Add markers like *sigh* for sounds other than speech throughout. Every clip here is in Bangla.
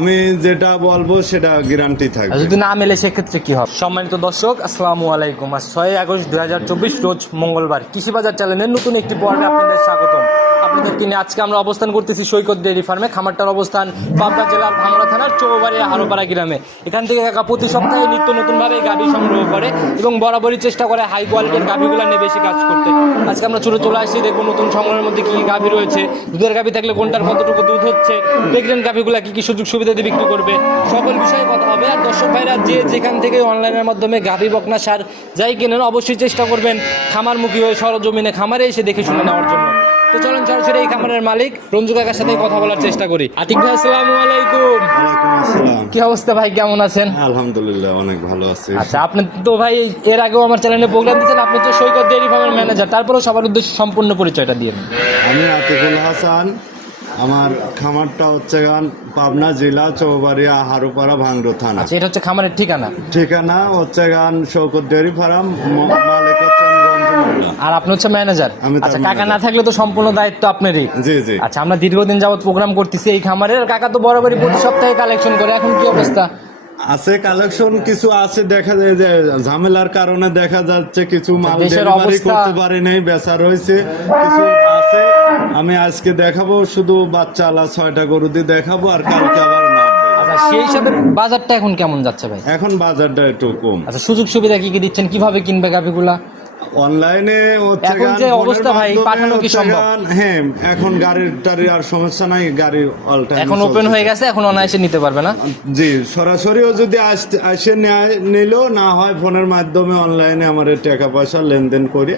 আমি যেটা বলব, সেটা গ্যারান্টি আর থাকবে যদি না মেলে, সেক্ষেত্রে কি হবে? সম্মানিত দর্শক, আসসালামু আলাইকুম। আজ ছয় আগস্ট দুই হাজার চব্বিশ, রোজ মঙ্গলবার। কৃষি বাজার চ্যানেলের নতুন একটি পর্বে আপনাদের স্বাগতম। আপনাদেরকে নিয়ে আজকে আমরা অবস্থান করতেছি সৈকত ডেয়ারি ফার্মে। খামারটার অবস্থান পাবনা জেলার ভাঙড়া থানার চৌবাড়িয়া, হারোপাড়া গ্রামে। এখান থেকে একা প্রতি সপ্তাহে নিত্য নতুনভাবে গাভী সংগ্রহ করে এবং বরাবরই চেষ্টা করে হাই কোয়ালিটির গাভীগুলো নিয়ে বেশি কাজ করতে। আজকে আমরা ছোটো চলে আসছি, দেখব নতুন সংগ্রহের মধ্যে কি কি গাভী রয়েছে। দুধের গাভী থাকলে কোনটার কতটুকু দুধ হচ্ছে? প্রেগনেন্ট গাভীগুলো কি কি সুযোগ সুবিধা দিয়ে বিক্রি করবে। সকল বিষয়ে কথা হবে। আর দর্শক ভাইরা যে যেখান থেকে অনলাইনের মাধ্যমে গাভী বকনা সার যাই কেনেন অবশ্যই চেষ্টা করবেন খামারমুখী হয়ে সরজমিনে খামারে এসে দেখে শুনে নেওয়ার জন্য। তো চলুন সরাসরি এই খামারের মালিক রঞ্জু কাকার সাথে কথা বলার চেষ্টা করি। আতিক ভাই আসসালামু আলাইকুম। কি অবস্থা ভাই কেমন আছেন? আলহামদুলিল্লাহ অনেক ভালো আছি। আচ্ছা আপনি তো ভাই এর আগেও আমার চ্যানেলে প্রোগ্রাম দিচ্ছেন আপনি তো সৈকত ডেয়ারি ফার্মের ম্যানেজার তারপরেও সবার উদ্দেশ্যে সম্পূর্ণ পরিচয়টা দিয়ে আমি আতিকুল হাসান আমার খামারটা হচ্ছে গান পাবনা জেলা চৌবাড়িয়া হারুপাড়া ভাঙ্গরো থানা। আচ্ছা এটা হচ্ছে খামারের ঠিকানা? ঠিকানা হচ্ছে গান শৌকত ডেয়ারি ফার্ম মালিক আর আপনি হচ্ছে ম্যানেজার? আচ্ছা কাকা না থাকলে তো সম্পূর্ণ দায়িত্ব আপনারই। জি জি। আচ্ছা আমরা দীর্ঘদিন যাবত প্রোগ্রাম করতেছি এই খামারের। আর কাকা তো বরাবরই প্রতি সপ্তাহে কালেকশন করে। এখন কি অবস্থা? আছে কালেকশন কিছু আছে দেখা যায় যে ঝামেলার কারণে দেখা যাচ্ছে কিছু মাল ডেলিভারি করতে পারে নাই বেচা রয়েছে। কিছু আছে আমি আজকে দেখাবো শুধু বাচ্চা আলা ছয়টা গরু দিয়ে দেখাবো আর কালকে আবার আচ্ছা সেই হিসাবে বাজারটা এখন কেমন যাচ্ছে ভাই? এখন বাজারটা একটু কম। আচ্ছা সুযোগ সুবিধা কি কি দিচ্ছেন? কীভাবে কিনবে গাভিগুলা? অনলাইনে এখন যে অবস্থা ভাই, পাঠানো কি সম্ভব? হ্যাঁ এখন গাড়ির টাড়ির আর সমস্যা নাই গাড়ি অল টাইম এখন ওপেন হয়ে গেছে এখন অনায়াসে নিতে পারবে না? জি সরাসরিও যদি আসে নিল না হয় ফোনের মাধ্যমে অনলাইনে আমার টাকা পয়সা লেনদেন করে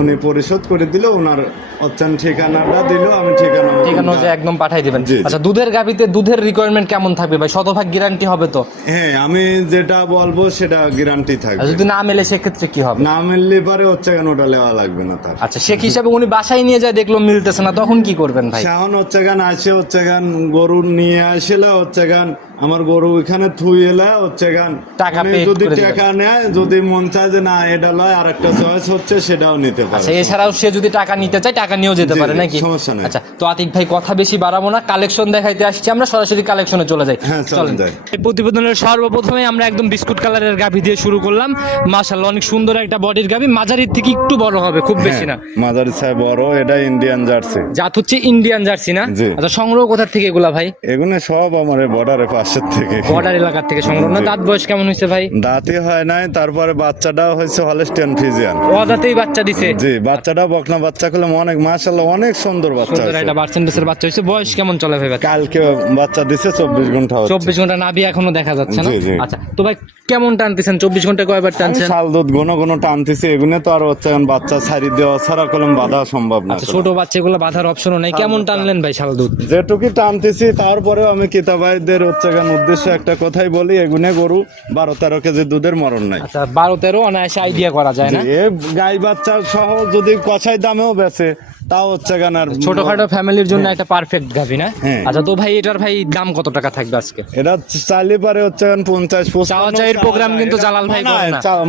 উনি পরিশোধ করে দিল ওনার অচ্ছান ঠিকানাটা দিল আমি ঠিকানা মতো ঠিক আছে একদম পাঠাই দিবেন। আচ্ছা দুধের গাভিতে দুধের রিকোয়ারমেন্ট কেমন থাকবে ভাই? শতভাগ গ্যারান্টি হবে তো? হ্যাঁ আমি যেটা বলব সেটা গ্যারান্টি থাকবে। যদি না মেলে সেক্ষেত্রে কি হবে? না মিললে পারে হচ্ছে কেন ওটা লেওয়া লাগবে না তার? আচ্ছা সে হিসাবে উনি বাসায় নিয়ে যায় দেখল মিলতেছে না তখন কি করবেন ভাই? এখন হচ্ছে গান আসে হচ্ছে গান গরু নিয়ে আসলে হচ্ছে গান আমার গরু ওইখানে থুই এলে হচ্ছে গান। টাকা যদি টাকা নেয় যদি মন চায় যে না এটা লয় আর একটা চয়েস হচ্ছে সেটাও নিতে পারে। আচ্ছা এছাড়াও সে যদি টাকা নিতে চায় টাকা নিয়েও যেতে পারে নাকি? সমস্যা নেই। আচ্ছা তো আতিক ভাই কথা বেশি বাড়াবো না কালেকশন দেখাইতে আসছি আমরা সরাসরি কালেকশনে চলে যাই। হ্যাঁ, চলেন যাই। এই প্রতিবেদনের সর্বপ্রথমে আমরা একদম বিস্কুট কালারের গাভি দিয়ে শুরু করলাম। মাশাআল্লাহ অনেক সুন্দর একটা বডির গাভি। মাঝারির থেকে একটু বড় হবে খুব বেশি না। মাদার সাহেব বড় এটা ইন্ডিয়ান জার্সি জাত হচ্ছে ইন্ডিয়ান জার্সি না? আচ্ছা সংগ্রহ কোথা থেকে এগুলা ভাই? এগুলো সব আমার বর্ডারের পাশের থেকে। বর্ডার এলাকার থেকে সংগ্রহ না দাঁত বয়স কেমন হয়েছে ভাই? দাঁতই হয় নাই তারপরে বাচ্চাটাও হয়েছে হলেস্টিয়ান ফিজিয়ান অদাতেই বাচ্চা দিছে। জি বাচ্চাটা বকনা বাচ্চা অনেক মাশাল্লাহ অনেক সুন্দর বাচ্চা সুন্দর একটা পার্সেন্টেজের বাচ্চা হয়েছে। বয়স কেমন চলে ভাই কালকে বাচ্চা দিছে চব্বিশ ঘণ্টা হচ্ছে। চব্বিশ ঘণ্টা নাভি এখনও দেখা যাচ্ছে না। আচ্ছা তো ভাই কেমন টানতেছেন? চব্বিশ ঘণ্টা কয়বার টানছেন? শাল দুধ ঘন ঘন টানতেছি এগুলো তো আর হচ্ছে বাচ্চা ছাড়ি দেওয়া ছাড়া কলম বাধা সম্ভব না আচ্ছা ছোট বাচ্চাগুলো বাঁধার অপশনও নেই। কেমন টানলেন ভাই শাল দুধ? যেটুকু টানতেছি তারপরেও আমি কিতাবাইদের হচ্ছে এখন উদ্দেশ্যে একটা কথাই বলি এগুনে গরু বারো তেরো কেজি দুধের মরণ নাই। আচ্ছা বারো তেরো অনায়াসে আইডিয়া করা যায় না? এ গাই বাচ্চা সহ যদি কষাই দামেও বেচে তাও হচ্ছে গান আর ছোটখাটো ফ্যামিলির জন্য একটা পারফেক্ট গাভি না? হ্যাঁ। আচ্ছা তো ভাই এটার ভাই দাম কত টাকা থাকবে আজকে? এটা চাইলে পারে হচ্ছে পঞ্চাশ চাওয়া চাইয়ের প্রোগ্রাম কিন্তু জালাল ভাই।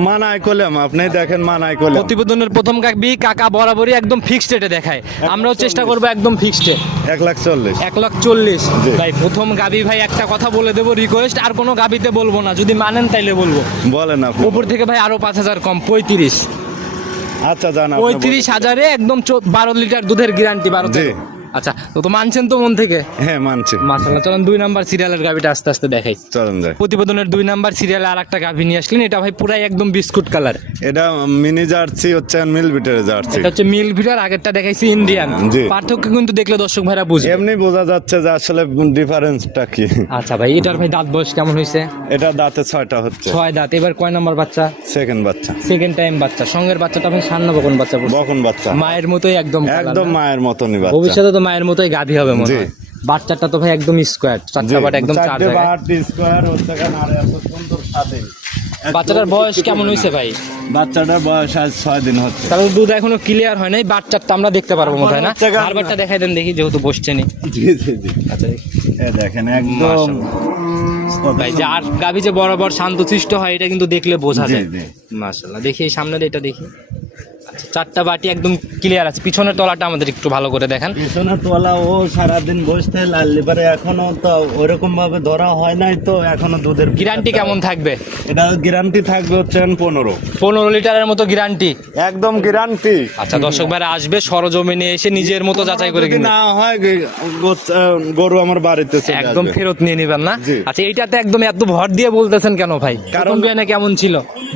মানায় করলাম আপনি দেখেন মানায় করলাম প্রতিবেদনের প্রথম গাভি কাকা বরাবরই একদম ফিক্সড রেটে দেখায়। আমরাও চেষ্টা করব একদম ফিক্সড এক লাখ চল্লিশ। এক লাখ চল্লিশ। ভাই প্রথম গাভি ভাই একটা কথা বলে দেবো রিকোয়েস্ট আর কোনো গাভিতে বলব না। যদি মানেন তাইলে বলব। বলেন আপনি। উপর থেকে ভাই আরও পাঁচ হাজার কম পঁয়ত্রিশ। আচ্ছা জানা পঁয়ত্রিশ হাজারে একদম বারো লিটার দুধের গ্যারান্টি বারো। আচ্ছা তো তো মানছেন তো মন থেকে? হ্যাঁ মানছি। মাসাল্লাহ চলেন দুই নাম্বার সিরিয়ালের গাভিটা আস্তে আস্তে দেখাই। চলেন যাই প্রতিবেদনের দুই নাম্বার সিরিয়ালে আর একটা গাভি নিয়ে আসলেন এটা ভাই পুরাই একদম বিস্কুট কালার এটা মিনি জার্সি হচ্ছে মিল বিটের জার্সি এটা হচ্ছে মিল ভিটার আগেরটা দেখাইছি ইন্ডিয়ান পার্থক্য কিন্তু দেখলে দর্শক ভাইরা বুঝবে। এমনি বোঝা যাচ্ছে যে আসলে ডিফারেন্সটা কি। আচ্ছা ভাই এটার ভাই দাঁত বয়স কেমন হয়েছে? এটা দাঁতে ছয়টা হচ্ছে। ছয় দাঁত এবার কয় নাম্বার বাচ্চা? সেকেন্ড বাচ্চা। সেকেন্ড টাইম বাচ্চা। সঙ্গের বাচ্চাটা আপনি সান্ন বকন বাচ্চা বকন বাচ্চা। মায়ের মতোই একদম একদম মায়ের মতনই বাচ্চা। ভবিষ্যতে তো মায়ের মতোই গাভী হবে মনে হয়। বাচ্চাটা তো ভাই একদম স্কোয়ার চারটা বাট একদম চার স্কোয়ার হচ্ছে আর এত সুন্দর স্বাধীন বাচ্চাটার বয়স কেমন হয়েছে ভাই? বাচ্চাটার বয়স আজ ছয় দিন হচ্ছে। তাহলে দুধ এখনও ক্লিয়ার হয় নাই বাচ্চাটা আমরা দেখতে পারব মনে হয় না? বাচ্চা বারবারটা দেখাই দেন দেখি যেহেতু বসছেনি জি জি জি। আচ্ছা এ দেখেন একদম ভাই যে আর গাভী যে বরাবর শান্তশিষ্ট হয় এটা কিন্তু দেখলে বোঝা যায়। মাশাল্লাহ দেখি সামনে এটা দেখি। চারটা বাটি একদম ক্লিয়ার আছে। পিছনের তলাটা আমাদের একটু ভালো করে দেখেন। পিছনে তোলা ও সারাদিন বসতে লাল এখনও তো ওরকম ভাবে ধরা হয় নাই তো এখনও দুধের গ্যারান্টি কেমন থাকবে? এটা গ্যারান্টি থাকবে হচ্ছে পনেরো। পনেরো লিটারের মতো গ্যারান্টি একদম গ্যারান্টি আচ্ছা দর্শক ভাইরা আসবে সরজমিনে এসে নিজের মতো যাচাই করে কিনবে। না হয় গরু আমার বাড়িতে একদম ফেরত নিয়ে নিবেন না। আচ্ছা এইটাতে একদম এত ভর দিয়ে বলতেছেন কেন ভাই? কারণ বিয়ানে কেমন ছিল?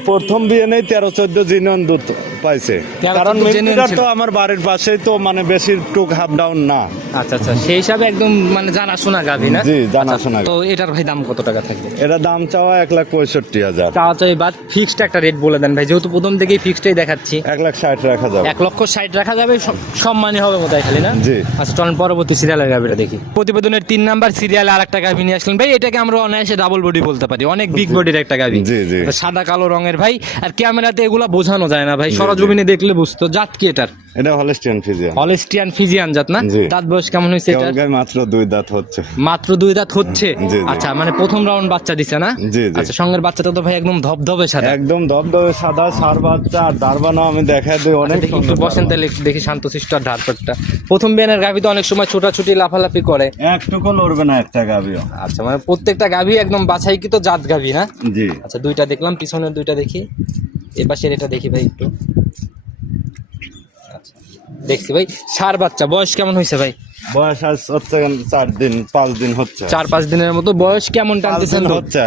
প্রথম বিয়ে নেই তেরো চোদ্দ জিনিয়ন দুধ। পাইছে। কারণ 14 genuine মিলিটার ছিল। তো আমার বাড়ির পাশেই তো মানে বেশি টুক হাফ ডাউন না। আচ্ছা আচ্ছা সেই হিসাবে একদম মানে জানাশোনা গাভি না? জি, জানাশোনা আচ্ছা, তো এটার ভাই দাম কত টাকা থাকবে? এটা দাম চাওয়া এক লাখ পঁয়ষট্টি হাজার। চাওয়া চাই বাদ ফিক্সড একটা রেট বলে দেন ভাই যেহেতু প্রথম থেকেই ফিক্সডটাই দেখাচ্ছি। এক লাখ ষাট রাখা যাবে। এক লক্ষ ষাট রাখা যাবে সব- সম্মানী হবে বোধহয় খালি না? জি। আচ্ছা চলেন পরবর্তী সিরিয়ালের গাভিটা দেখি। প্রতিবেদনের তিন নাম্বার সিরিয়ালে আর একটা গাভি নিয়ে আসলেন। ভাই এটাকে আমরা অনায়াসে ডাবল বডি বলতে পারি। অনেক বিগ বডির একটা গাভি। জি, জি। সাদা কালো রঙের ভাই। আর ক্যামেরাতে এগুলা বোঝানো যায় না ভাই। সরজমিনে দেখলে বুঝতো জাত কি এটার? এটা হলস্টিয়ান ফিজিয়ান। হলেস্টিয়ান ফিজিয়ান জাত না। দাঁত বয়স কেমন হয়েছে এটা মাত্র দুই দাঁত হচ্ছে। মাত্র দুই দাঁত হচ্ছে। আচ্ছা মানে প্রথম রাউন্ড বাচ্চা দিছে না। আচ্ছা সঙ্গের বাচ্চাটা তো ভাই একদম ধবধবে সাদা। একদম ধবধবে সাদা সার বাচ্চা আর দারবানো আমি দেখা দিই আচ্ছা, অনেক একটু বসেন। তাহলে দেখি শান্তশিষ্ট আর ধারপাটটা প্রথম বিয়ানের গাভি তো অনেক সময় ছোটাছুটি লাফালাফি করে। একটুকু লড়বে না একটা গাভিও। আচ্ছা মানে প্রত্যেকটা গাভি একদম বাছাই কি তো জাত গাভি হ্যাঁ? জি। আচ্ছা দুইটা দেখলাম পিছনের দুইটা দেখি। এ পাশের এটা দেখি ভাই একটু। আচ্ছা দেখছি ভাই সার বাচ্চা বয়স কেমন হয়েছে ভাই? বয়স আজ হচ্ছে চার দিন পাঁচ দিন হচ্ছে। চার পাঁচ দিনের মতো বয়স কেমন টানতেছেন হচ্ছে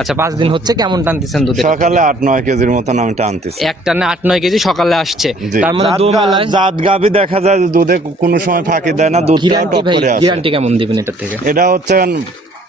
আচ্ছা পাঁচ দিন হচ্ছে কেমন টানতেছেন দুধে সকালে আট নয় কেজির মতন আমি টানতেছি। এক টানে আট নয় কেজি সকালে আসছে। তার মানে দু মেলায় জাত গাভি দেখা যায় দুধে কোনো সময় ফাঁকি দেয় না দুধ টপ করে আসে। গ্যারান্টি কেমন দিবেন এটা থেকে? এটা হচ্ছে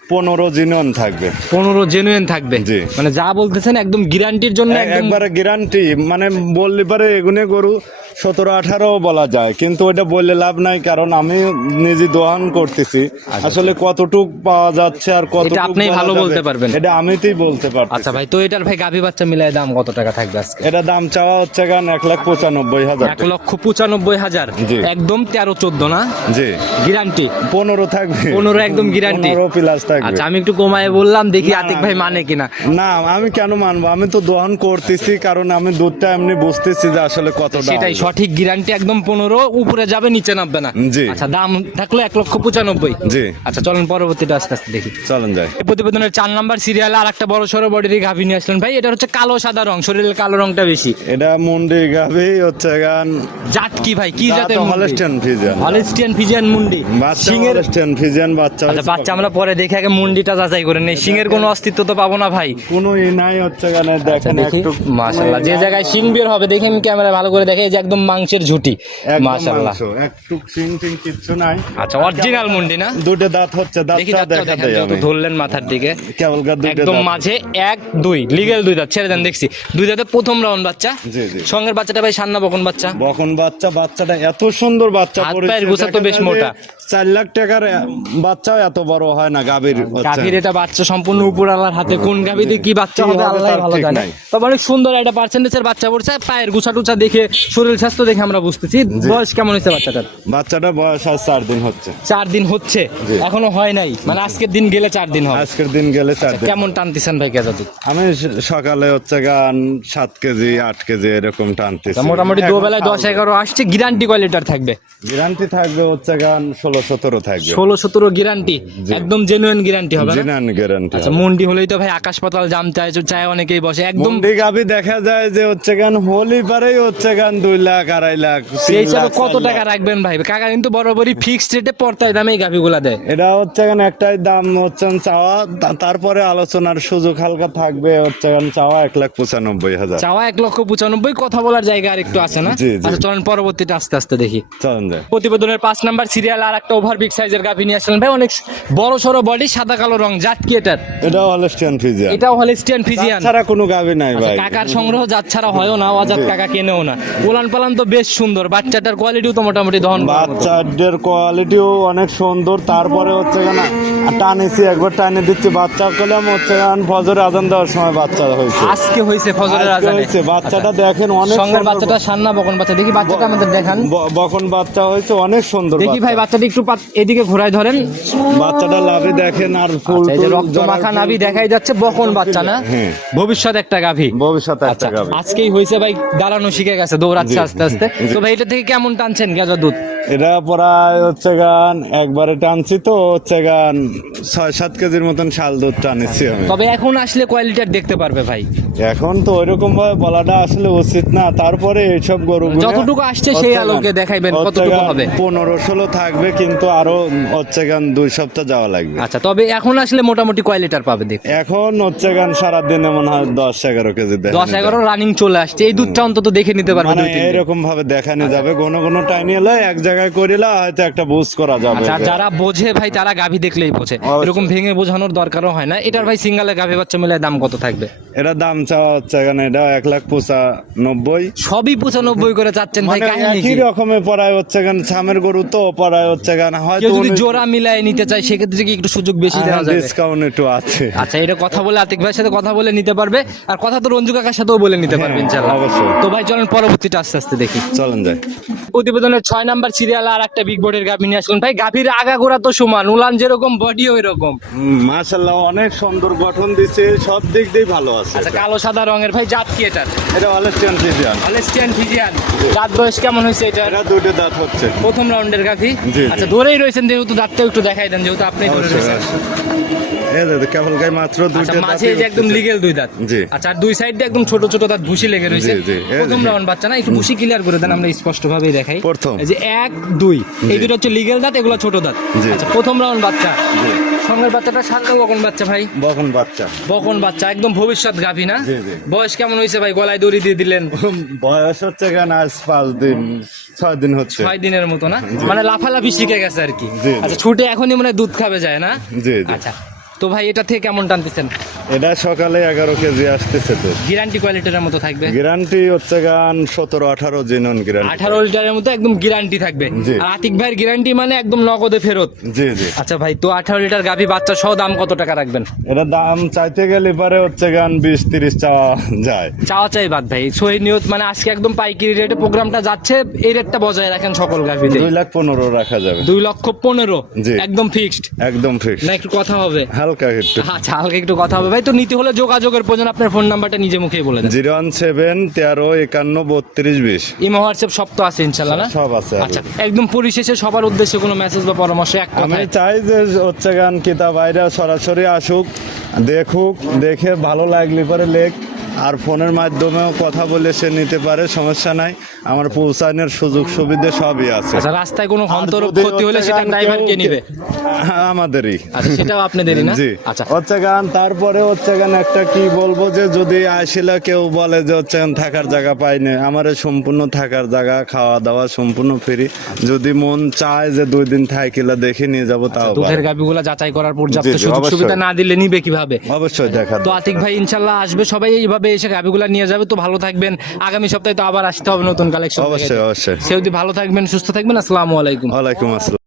পনেরো জিনিয়ন থাকবে পনেরো জেনুইন থাকবে জি। মানে যা বলতেছেন একদম গ্যারান্টির জন্য একদম একবারে গ্যারান্টি মানে বললে পারে এগুনে গরু সতেরো আঠারো বলা যায় কিন্তু ওটা বললে লাভ নাই কারণ আমি নিজে দোহান করতেছি। আসলে কতটুক পাওয়া যাচ্ছে আর কত এটা আপনিই ভালো বলতে পারবেন। এটা আমিতেই বলতে পারছি আচ্ছা ভাই তো এটার ভাই গাভি বাচ্চা মিলায় দাম কত টাকা থাকবে আজকে? এটা দাম চাওয়া হচ্ছে গান এক লাখ পঁচানব্বই হাজার এক লক্ষ পঁচানব্বই হাজার? একদম তেরো চোদ্দ না? জি। গ্যারান্টি? পনেরো থাকবে। পনেরো একদম guarantee। পনেরো প্লাস থাকবে। আচ্ছা আমি একটু কমায় বললাম দেখি আতিক ভাই মানে কিনা। না আমি কেন মানবো? আমি তো দহন করতেছি কারণ আমি দুধটা এমনি বুঝতেছি যে আসলে কতটা সেটাই। সঠিক গ্যারান্টি একদম পনেরো উপরে যাবে নিচে নামবে না। জি। আচ্ছা দাম থাকল এক লক্ষ পঁচানব্বই। জি। আচ্ছা চলেন পরবর্তীটা আস্তে আস্তে দেখি। চলেন যাই। এই প্রতিবেদনের চার নাম্বার সিরিয়ালে আর একটা বড় সড়ো বডির গাভী নিয়ে আসলেন। ভাই এটা হচ্ছে কালো সাদা রং শরীরের কালো রংটা বেশি। এটা মুন্ডি গাভি হচ্ছে গান জাত কি ভাই? কি জাতের হলস্টেন ফিজিয়ান হলিস্টিয়ান ফিজিয়ান মুন্ডি। বাচ্চা সিংয়ের হলস্টেন ফিজিয়ান বাচ্চা আচ্ছা বাচ্চা আমরা পরে দেখে আগে মুন্ডিটা যাচাই করে নেই। সিংয়ের কোনো অস্তিত্ব তো পাবো না ভাই। কোনো নাই হচ্ছে গানে আচ্ছা দেখেন একটু মাশাআল্লাহ যে জায়গায় সিং বের হবে দেখে আমি ক্যামেরা ভালো করে দেখে এই যে একদম মাংসের ঝুটি। মাশাআল্লাহ। একটু সিং টিং কিচ্ছু নাই। আচ্ছা অরিজিনাল মুন্ডি না? দুটো দাঁত হচ্ছে দাঁতটা দেখা ধরলেন মাথার দিকে। কেবল একদম মাঝে এক দুই দুই দাঁত ছেড়ে দেন দেখছি। দুই দাঁতে প্রথম রাউন্ড বাচ্চা সঙ্গের বাচ্চাটা ভাই সান্না বকন বাচ্চা। বখন বাচ্চা বাচ্চাটা এত সুন্দর বাচ্চা পড়েছে, পায়ের গোছা তো বেশ মোটা। চার লাখ টাকার বাচ্চাও এত বড় হয় না গাভীর গাভীর এটা বাচ্চা সম্পূর্ণ উপর আল্লাহর হাতে। কোন গাভীতে কি বাচ্চা হবে হবে আল্লাহ ভালো জানে। তবে অনেক সুন্দর একটা পার্সেন্টেজের বাচ্চা পড়ছে। পায়ের গুছা টুচা দেখে শরীর স্বাস্থ্য দেখে আমরা বুঝতেছি। বয়স কেমন হয়েছে বাচ্চাটার? বাচ্চাটা বয়স আজ চার দিন হচ্ছে। চার দিন হচ্ছে? এখনও হয় নাই? মানে আজকের দিন গেলে চার দিন হবে। আজকের দিন গেলে চার দিন। কেমন টানতেছেন ভাই কেজা দুধ আমি সকালে হচ্ছে গান সাত কেজি আট কেজি এরকম টানতেছি। মোটামুটি দু বেলায় দশ এগারো আসছে গ্যারান্টি কয় লিটার থাকবে। গ্যারান্টি থাকবে হচ্ছে গান ষোলো সতেরো থাকবে। ষোলো সতেরো গ্যারান্টি একদম জেনুইন গ্যারান্টি হবে না? জিনান গ্যারান্টি আচ্ছা মন্ডি হলেই তো ভাই আকাশ পাতাল জাম চায় চায় অনেকেই বসে। একদম দেখা যায় যে হচ্ছে গান হোলি পারেই হচ্ছে গান দুই লাখ আড়াই লাখ সেই হিসাবে কত টাকা রাখবেন ভাই? কাকা কিন্তু বরাবরই ফিক্সড রেটে পর্তায় দামে এই গাভিগুলা দেয়। এটা হচ্ছে গান একটাই দাম হচ্ছে চাওয়া তারপরে আলোচনার সুযোগ হালকা থাকবে হচ্ছে চাওয়া এক লাখ পঁচানব্বই হাজার। চাওয়া এক লক্ষ পঁচানব্বই কথা বলার জায়গা আর একটু আছে না। আচ্ছা চলেন পরবর্তীটা আস্তে আস্তে দেখি। চলেন প্রতিবেদনের পাঁচ নাম্বার সিরিয়াল আর একটা ওভার বিগ সাইজের গাভি নিয়ে আসলেন ভাই অনেক বড় সড়ো বডি সাদা কালো রং জাত কি এটার? এটা হলস্টিয়ান ফিজিয়ান এটা হলিস্টিয়ান ফিজিয়ান ছাড়া কোনো গাভি নাই ভাই। কাকার সংগ্রহ জাত ছাড়া হয়ও না অজাত কাকা কেনেও না। পোলান পালান তো বেশ সুন্দর বাচ্চাটার কোয়ালিটিও তো মোটামুটি দহন কোয়ালিটিও অনেক সুন্দর তারপরে হচ্ছে টানেছি একবার টানে দিচ্ছি বাচ্চা করলাম হচ্ছে গান ফজর আজান দেওয়ার সময় বাচ্চা হয়েছে। আজকে হয়েছে ফজরের আজানে। হয়েছে বাচ্চাটা দেখেন অনেক সঙ্গের বাচ্চাটা সান্না বকন বাচ্চা দেখি বাচ্চাটা আমাদের দেখান। বকন বাচ্চা হয়েছে অনেক সুন্দর দেখি ভাই বাচ্চাটা একটু এদিকে ঘোরায় ধরেন। বাচ্চাটা লাভে দেখেন আর ফুল আচ্ছা, টুল রক্ত মাখা ফুল। নাভি দেখাই যাচ্ছে বকন বাচ্চা না? হ্যাঁ। ভবিষ্যৎ একটা গাভী। ভবিষ্যতে আচ্ছা একটা গাভি। আজকেই হয়েছে ভাই দাঁড়ানো শিখে গেছে দৌড়াচ্ছে। আস্তে আস্তে। *laughs* তো ভাই এটা থেকে কেমন টানছেন গাজা দুধ? এটা প্রায় হচ্ছে গান একবারে টানছি তো হচ্ছে গান ছয় সাত কেজির মতন শাল দুধ টানিছি আমি। তবে এখন আসলে কোয়ালিটার দেখতে পারবে ভাই? এখন তো ওইরকম ভাবে বলাটা আসলে উচিত না তারপরে এইসব গরু যতটুকু আসছে সেই আলোকে দেখাইবেন কতটুকু হবে। পনেরো ষোলো থাকবে কিন্তু আরও হচ্ছে গান দুই সপ্তাহ যাওয়া লাগবে। আচ্ছা তবে এখন আসলে মোটামুটি কয় লিটার পাবে দেখ এখন হচ্ছে গান সারাদিনে মনে হয় দশ এগারো কেজি দশ এগারো রানিং চলে আসছে এই দুধটা অন্তত দেখে নিতে পারবে মানে। এরকম ভাবে দেখানো যাবে কোনো কোনো টাইনি এলে এক জায়গায় করিলা হয়তো একটা বুঝ করা যাবে। আচ্ছা যারা বোঝে ভাই তারা গাভী দেখলেই বোঝে। এরকম ভেঙে বোঝানোর দরকারও হয় না। এটার ভাই সিঙ্গালে গাভী বাচ্চা মিলে দাম কত থাকবে? এটা দাম চাওয়া হচ্ছে এখানে এটা এক লাখ পঁচানব্বই। সবই পঁচানব্বই করে চাচ্ছেন ভাই মানে কি? রকমের পড়ায় হচ্ছে গান সামের গরু তো পড়ায় হচ্ছে হয়তো যদি জোড়া মিলায় নিতে চাই সেক্ষেত্রে কি একটু সুযোগ বেশি দেওয়া যাবে? ডিসকাউন্ট একটু আছে। আচ্ছা এটা কথা বলে আতিক ভাইয়ের সাথে কথা বলে নিতে পারবে। আর কথা তো রঞ্জু কাকার সাথেও বলে নিতে পারবে হ্যাঁ, ইনশাল্লাহ অবশ্যই। তো ভাই চলেন পরবর্তীটা আস্তে আস্তে দেখি। চলেন যাই। প্রতিবেদনের ছয় নাম্বার সিরিয়াল আর একটা বিগ বোর্ডের গাভী নিয়ে আসলেন। ভাই গাভীর আগাগোড়া তো সমান উলান যেরকম বডি ওই রকম মাশাল্লাহ অনেক সুন্দর গঠন দিছে সব দিক দিয়ে ভালো আছে আচ্ছা কালো সাদা রঙের ভাই জাত কি এটার? এটা অলেস্টিয়ান ফিজিয়ান অলেস্টিয়ান ফিজিয়ান দাঁত বয়স কেমন হয়েছে এটা এটা দুটো দাঁত হচ্ছে। প্রথম রাউন্ডের গাভী। আচ্ছা ধরেই রয়েছেন যেহেতু দাঁতটা একটু দেখাই দেন যেহেতু আপনি ধরে রয়েছেন। কেবল গাই মাত্র আচ্ছা মাঝে একদম লিগেল দুই দাঁত। জি। আচ্ছা আর দুই সাইড একদম ছোট ছোট দাঁত ভুসি লেগে রয়েছে। জি, জি। প্রথম রাউন্ড বাচ্চা না একটু ভুসি ক্লিয়ার করে দেন আমরা স্পষ্ট ভাবেই দেখাই। প্রথম। এই যে এক দুই। এই দুটো হচ্ছে লিগেল দাঁত এগুলো ছোট দাঁত। আচ্ছা প্রথম রাউন্ড বাচ্চা। সঙ্গের বাচ্চাটা সামনে বকন বাচ্চা ভাই। বকন বাচ্চা। বকন বাচ্চা একদম ভবিষ্যৎ গাভী না। বয়স কেমন হয়েছে ভাই? গলায় দড়ি দিয়ে দিলেন। *laughs* বয়স হচ্ছে কেন আজ পাঁচ দিন ছয় দিন হচ্ছে। ছয় দিনের মতো না? মানে লাফালাফি শিখে গেছে আর কি। আচ্ছা ছুটে এখনই মানে দুধ খাবে যায় না? আচ্ছা তো ভাই এটা থেকে কেমন টানতেছেন? এটা সকালে এগারো কেজি আসতেছে তো। গ্যারান্টি কোয়ালিটির মতো থাকবে? গ্যারান্টি হচ্ছে গান সতেরো আঠারো জিনন গ্যারান্টি আঠারো লিটারের মতো একদম গ্যারান্টি থাকবে। আর আতিক ভাইয়ের গ্যারান্টি মানে একদম নগদে ফেরত। জি জি। আচ্ছা ভাই তো আঠারো লিটার গাভী বাচ্চা সহ দাম কত টাকা রাখবেন? এটা দাম চাইতে গেলে পরে হচ্ছে গান বিশ তিরিশ চাওয়া যায়। চাওয়া চাই বাদ ভাই। সহি নিয়ত মানে আজকে একদম পাইকারি রেটে প্রোগ্রামটা যাচ্ছে এই রেটটা বজায় রাখেন সকল গাভীতে দুই লাখ পনেরো রাখা যাবে। দুই লক্ষ পনেরো। একদম ফিক্সড একদম ফিক্সড না একটু কথা হবে। হালকা একটু। আচ্ছা হালকা একটু কথা হবে। ভাই তো নিতে হলে যোগাযোগের প্রয়োজন আপনার ফোন নাম্বারটা নিজে মুখেই বলে দেন। জিরো ওয়ান সেভেন তেরো একান্ন বত্রিশ বিশ। ইমো হোয়াটসঅ্যাপ সব তো আছে ইনশাল্লাহ না? সব আছে আচ্ছা একদম পরিশেষে সবার উদ্দেশ্যে কোনো মেসেজ বা পরামর্শ এক আমি চাই যে হচ্ছে গান কিতাব ভাইরা সরাসরি আসুক দেখুক দেখে ভালো লাগলে পরে লেখ। আর ফোনের মাধ্যমেও কথা বলে সে নিতে পারে সমস্যা নাই। আমার পৌঁছানোর সুযোগ সুবিধা সবই আছে। আচ্ছা রাস্তায় কোনো অন্তর ক্ষতি হলে সেটা ড্রাইভার কে নিবে? হ্যাঁ, আমাদেরই। আচ্ছা সেটাও আপনাদেরই না? জি। আচ্ছা। হচ্ছে গান তারপরে হচ্ছে গান একটা কি বলব যে যদি আসলে কেউ বলে যে হচ্ছে থাকার জায়গা পাইনি আমার সম্পূর্ণ থাকার জায়গা খাওয়া দাওয়া সম্পূর্ণ ফ্রি। যদি মন চায় যে দুই দিন থাকিলে দেখে নিয়ে যাব তাও দুধের পারে। গাভিগুলো যাচাই করার পর্যাপ্ত সুযোগ সুবিধা না দিলে নিবে কীভাবে? অবশ্যই দেখা তো আতিক ভাই ইনশাল্লাহ আসবে সবাই এইভাবে এসে গাভিগুলা নিয়ে যাবে তো ভালো থাকবেন। আগামী সপ্তাহে তো আবার আসতে হবে নতুন কালেকশন অবশ্যই অবশ্যই। সেও ভালো থাকবেন সুস্থ থাকবেন আসসালামু আলাইকুম। ওয়ালাইকুম আসসালাম।